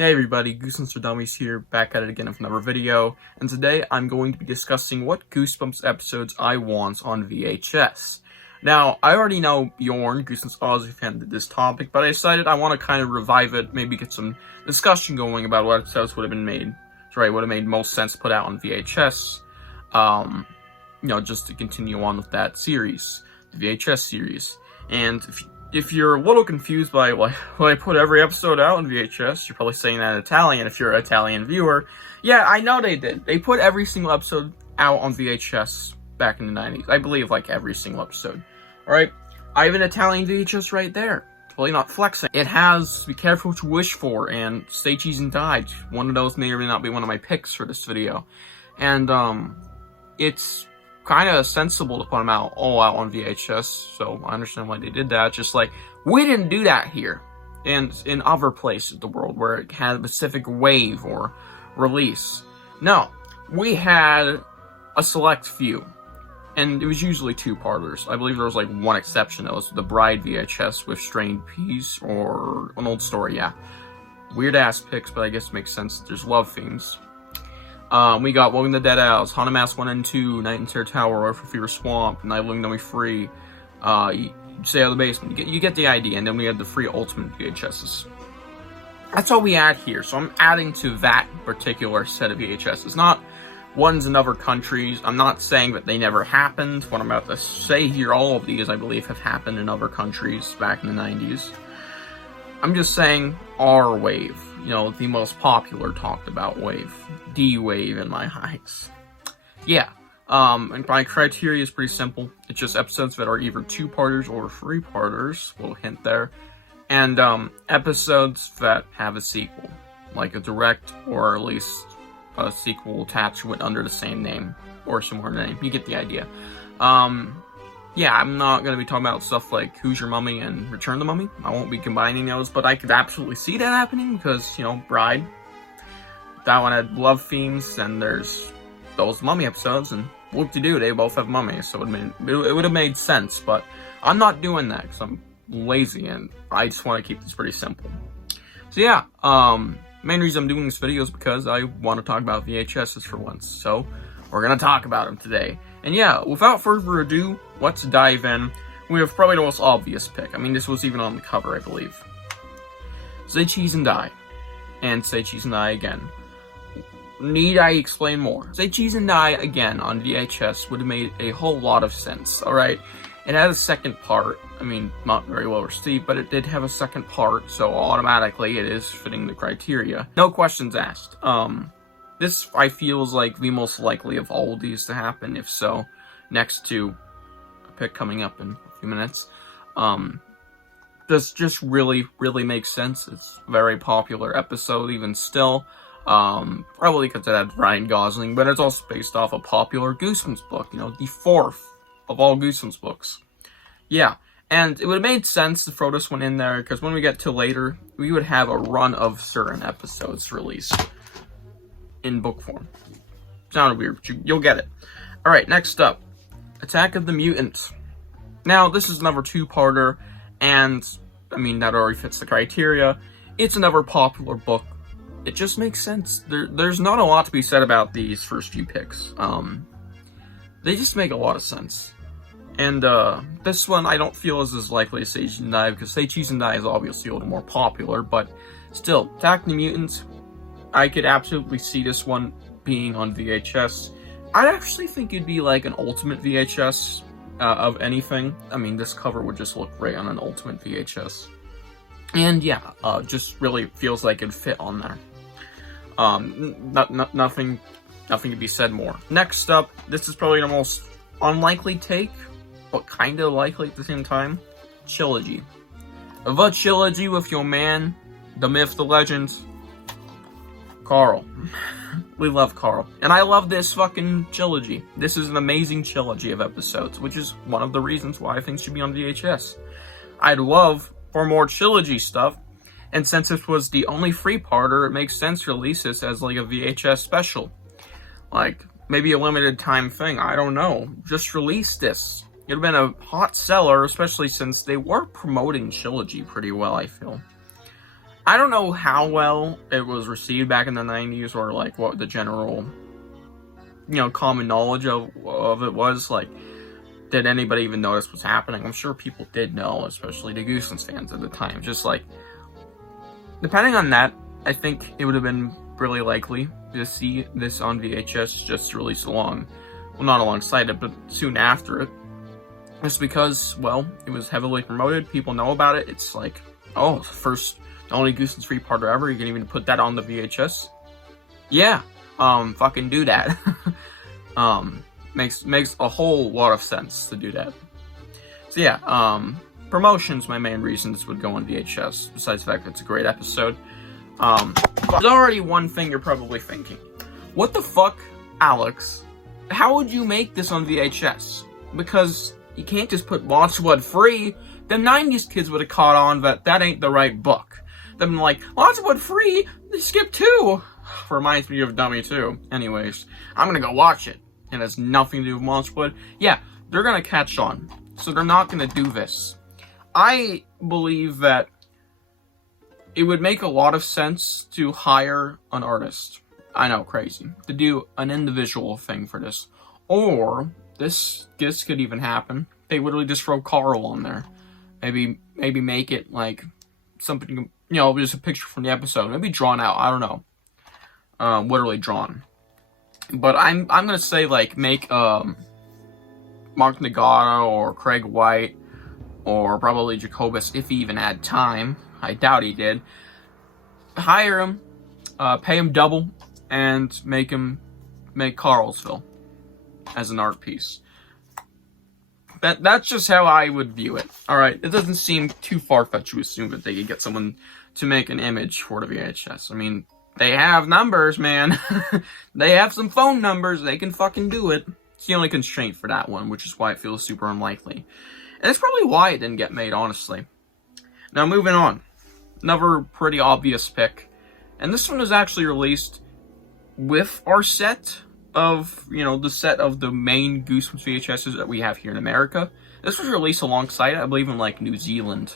Hey everybody, Goosebumps for Dummies here, back at it again with another video, and today I'm going to be discussing what Goosebumps episodes I want on VHS. Now, I already know Bjorn, Goosebumps Ozzy fan, did this topic, but I decided I want to kind of revive it, maybe get some discussion going about what episodes would have made most sense to put out on VHS, just to continue on with that series, the VHS series. And if you're a little confused by why I put every episode out on VHS, you're probably saying that in Italian if you're an Italian viewer. Yeah, I know they did. They put every single episode out on VHS back in the 90s. I believe, like, every single episode. Alright? I have an Italian VHS right there. Totally not flexing. It has Be Careful What You Wish For and Stay Cheese and Die. One of those may or may not be one of my picks for this video. And, it's kind of sensible to put them all out on VHS, so I understand why they did that. Just like, we didn't do that here, and in other places of the world where it had a specific wave or release. No, we had a select few, and it was usually two-parters. I believe there was like one exception, that was the Bride VHS with Strained Peas, or An Old Story, yeah. Weird-ass picks, but I guess it makes sense that there's love themes. We got Welcome to Dead Owls, Haunted Mask 1 and 2, Night in Terror Tower, Or for Fever Swamp, Night Living Dummy Free, Stay Out of the Basement. You get the idea, and then we had the free Ultimate VHSs. That's all we add here, so I'm adding to that particular set of VHSs. Not ones in other countries. I'm not saying that they never happened. What I'm about to say here, all of these, I believe, have happened in other countries back in the 90s. I'm just saying our wave. The most popular talked about wave. D-wave in my eyes. Yeah, and my criteria is pretty simple. It's just episodes that are either two-parters or three-parters, little hint there, and episodes that have a sequel, like a direct or at least a sequel attached with under the same name or similar name. You get the idea. Yeah, I'm not going to be talking about stuff like Who's Your Mummy and Return the Mummy. I won't be combining those, but I could absolutely see that happening because, Bride. That one had love themes, and there's those mummy episodes, and whoop-de-doo, they both have mummies, so it would have made sense, but I'm not doing that because I'm lazy, and I just want to keep this pretty simple. So yeah, main reason I'm doing this video is because I want to talk about VHSs for once, so we're going to talk about them today. And yeah, without further ado, let's dive in. We have probably the most obvious pick. I mean, this was even on the cover, I believe. Say Cheese and Die. And Say Cheese and Die again. Need I explain more? Say Cheese and Die again on VHS would have made a whole lot of sense, alright? It had a second part. I mean, not very well received, but it did have a second part, so automatically it is fitting the criteria. No questions asked. This, I feel, is like the most likely of all of these to happen, if so, next to a pick coming up in a few minutes. This just really makes sense. It's a very popular episode, even still. Probably because it had Ryan Gosling, but it's also based off a popular Goosebumps book, the fourth of all Goosebumps books. Yeah, and it would have made sense to throw this one in there, because when we get to later, we would have a run of certain episodes released in book form. Sounded weird, but you'll get it. Alright, next up, Attack of the Mutant. Now, this is another two-parter, and, I mean, that already fits the criteria. It's another popular book. It just makes sense. There's not a lot to be said about these first few picks. They just make a lot of sense. And, this one I don't feel is as likely as Say Cheese and Die, because Say Cheese and Die is obviously a little more popular, but still, Attack of the Mutant, I could absolutely see this one being on VHS. I'd actually think it'd be like an Ultimate VHS of anything. I mean, this cover would just look great on an Ultimate VHS. And yeah, just really feels like it'd fit on there. Nothing to be said more. Next up, this is probably the most unlikely take, but kind of likely at the same time. Chillogy. The Chillogy with your man, the myth, the legend, Carl. We love Carl. And I love this fucking Chillogy. This is an amazing Chillogy of episodes, which is one of the reasons why I think it should be on VHS. I'd love for more Chillogy stuff, and since this was the only free-parter, it makes sense to release this as like a VHS special. Like, maybe a limited time thing, I don't know. Just release this. It would have been a hot seller, especially since they were promoting Chillogy pretty well, I feel. I don't know how well it was received back in the 90s, or like what the general, common knowledge of it was. Like, did anybody even notice what's happening? I'm sure people did know, especially the Goosebumps fans at the time. Just like, depending on that, I think it would have been really likely to see this on VHS just released not alongside it, but soon after it. Just because, well, it was heavily promoted, people know about it. It's like, oh, the only Goosebumps 3-parter ever, you can even put that on the VHS? Yeah, fucking do that. Makes a whole lot of sense to do that. So yeah, promotion's my main reason this would go on VHS, besides the fact that it's a great episode. There's already one thing you're probably thinking. What the fuck, Alex? How would you make this on VHS? Because you can't just put Monster Blood free. The 90s kids would have caught on that ain't the right book. Them like, Monster Blood free? They skipped 2. Reminds me of Dummy 2. Anyways, I'm gonna go watch it. It has nothing to do with Monster Blood. Yeah, they're gonna catch on. So they're not gonna do this. I believe that it would make a lot of sense to hire an artist. I know, crazy. To do an individual thing for this. Or, this could even happen. They literally just throw Carl on there. Maybe make it like something, just a picture from the episode. Maybe drawn out, I don't know. Literally drawn. But I'm gonna say, like, make Mark Nagata or Craig White or probably Jacobus, if he even had time. I doubt he did. Hire him, pay him double, and make Carlsville as an art piece. That's just how I would view it. Alright, it doesn't seem too far-fetched to assume that they could get someone to make an image for the VHS. I mean, they have numbers, man. They have some phone numbers. They can fucking do it. It's the only constraint for that one, which is why it feels super unlikely. And that's probably why it didn't get made, honestly. Now, moving on. Another pretty obvious pick. And this one was actually released with our set of, the set of the main Goosebumps VHSs that we have here in America. This was released alongside it, I believe, in, like, New Zealand.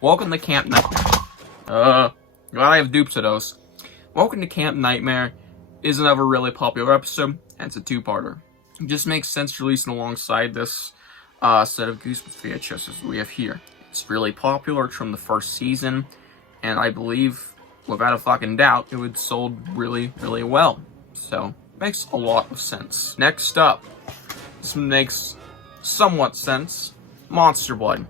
Welcome to Camp Nightmare. Glad I have dupes of those. Welcome to Camp Nightmare is another really popular episode, and it's a 2-parter. It just makes sense releasing alongside this set of Goosebumps VHSs we have here. It's really popular. It's from the first season, and I believe, without a fucking doubt, it would sold really, really well. So, makes a lot of sense. Next up, this makes somewhat sense, Monster Blood.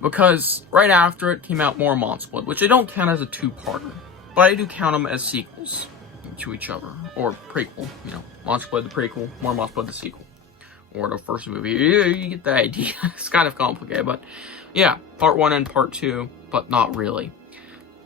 Because right after it came out more Monster Blood, which I don't count as a 2-parter, but I do count them as sequels to each other, or prequel, Monster Blood the prequel, more Monster Blood the sequel. Or the first movie, you get the idea. It's kind of complicated, but yeah, part 1 and part 2, but not really.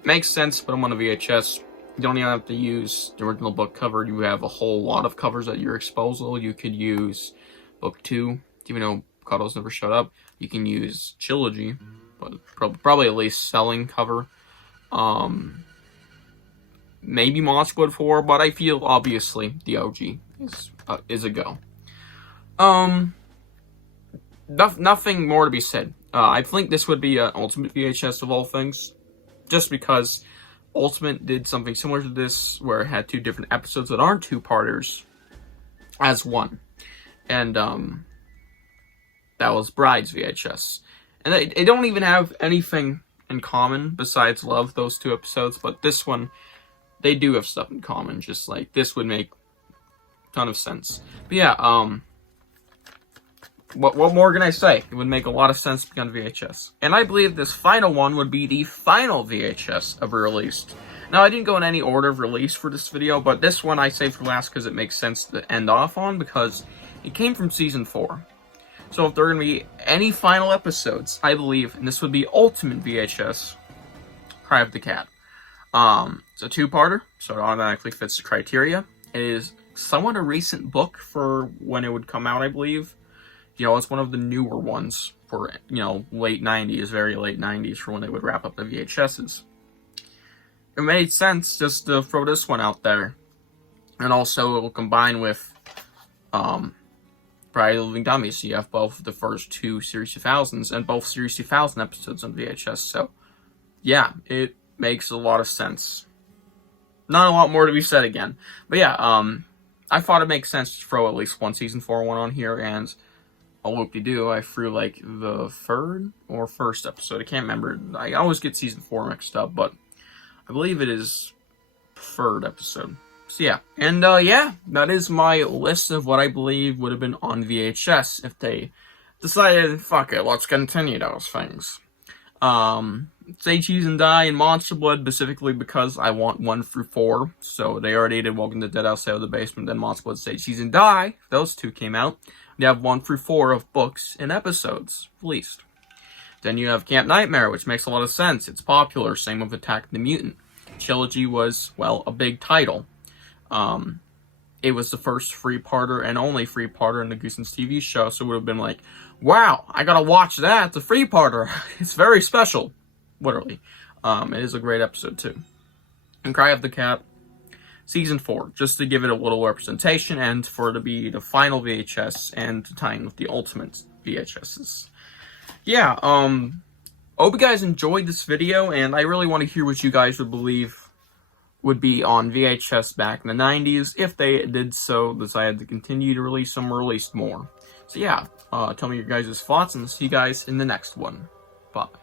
Makes sense to put them on the VHS. You don't even have to use the original book cover. You have a whole lot of covers at your disposal. You could use book 2, even though Cuddles never showed up. You can use Chillogy, but probably at least selling cover. Maybe Monster Blood 4, but I feel obviously the OG is a go. Nothing more to be said. I think this would be an Ultimate VHS of all things, just because Ultimate did something similar to this, where it had 2 different episodes that aren't 2-parters as one, and that was Bride's VHS, and they don't even have anything in common besides love, those 2 episodes, but this one, they do have stuff in common, just like this would make a ton of sense. But yeah, what more can I say? It would make a lot of sense to be on VHS. And I believe this final one would be the final VHS ever released. Now, I didn't go in any order of release for this video, but this one I saved for last because it makes sense to end off on, because it came from Season 4. So if there are going to be any final episodes, I believe, and this would be Ultimate VHS, Cry of the Cat. It's a 2-parter, so it automatically fits the criteria. It is somewhat a recent book for when it would come out, I believe. It's one of the newer ones for, late 90s, very late 90s, for when they would wrap up the VHSs. It made sense just to throw this one out there. And also, it will combine with Bride of the Living Dummies, so you have both the first 2 Series 2000s and both Series 2000 episodes on VHS. So, yeah, it makes a lot of sense. Not a lot more to be said again. But yeah, I thought it makes sense to throw at least one season 4 one on here, and a whoop-de-doo, I threw like the third or first episode. I can't remember. I always get season 4 mixed up, but I believe it is third episode. So yeah, and yeah, that is my list of what I believe would have been on VHS if they decided, fuck it, let's continue those things. Say Cheese and Die and Monster Blood specifically because I want 1 through 4. So they already did Welcome to Dead Outside of the Basement, then Monster Blood, Say Cheese and Die. Those 2 came out. You have 1 through 4 of books and episodes released. Then you have Camp Nightmare, which makes a lot of sense. It's popular. Same with Attack the Mutant. Chillogy was, well, a big title. It was the first 3-parter and only 3-parter in the Goosebumps TV show, so it would have been like, wow, I gotta watch that. It's a 3-parter. It's very special. Literally. It is a great episode, too. And Cry of the Cat, Season 4, just to give it a little representation and for it to be the final VHS and to tie in with the ultimate VHSs. Yeah, hope you guys enjoyed this video, and I really want to hear what you guys would believe would be on VHS back in the 90s, if they did so, decided to continue to release them or release more. So yeah, tell me your guys' thoughts, and see you guys in the next one. Bye.